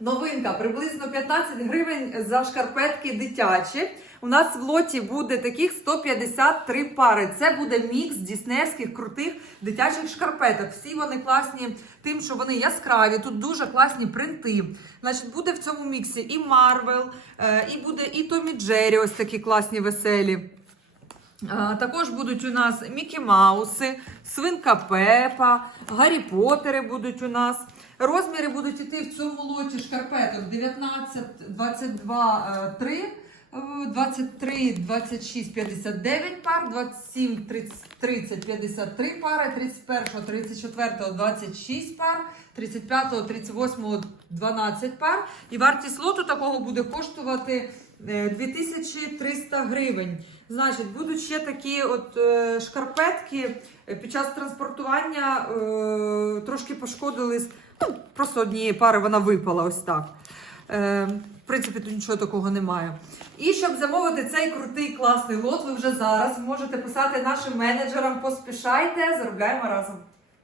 новинка приблизно 15 гривень за шкарпетки дитячі. У нас в лоті буде таких 153 пари. Це буде мікс діснеївських крутих дитячих шкарпеток. Всі вони класні тим, що вони яскраві. Тут дуже класні принти. Значить, буде в цьому міксі і Марвел, і буде і Томі Джері, ось такі класні веселі. Також будуть у нас Мікі Мауси, Свинка Пепа, Гаррі Поттери будуть у нас. Розміри будуть іти в цьому лоті шкарпеток 19, 22, е, 3, е, 23, 26, 59 пар, 27, 30, 30 53 пари, 31, 34, 26 пар, 35, 38, 12 пар. І вартість лоту такого буде коштувати е, 2300 гривень. Значить, будуть ще такі от е, шкарпетки е, під час транспортування е, трошки пошкодились. Ну, просто однієї пари вона випала ось так. Е, в принципі, тут нічого такого немає. І щоб замовити цей крутий класний лот, ви вже зараз можете писати нашим менеджерам. Поспішайте, заробляємо разом.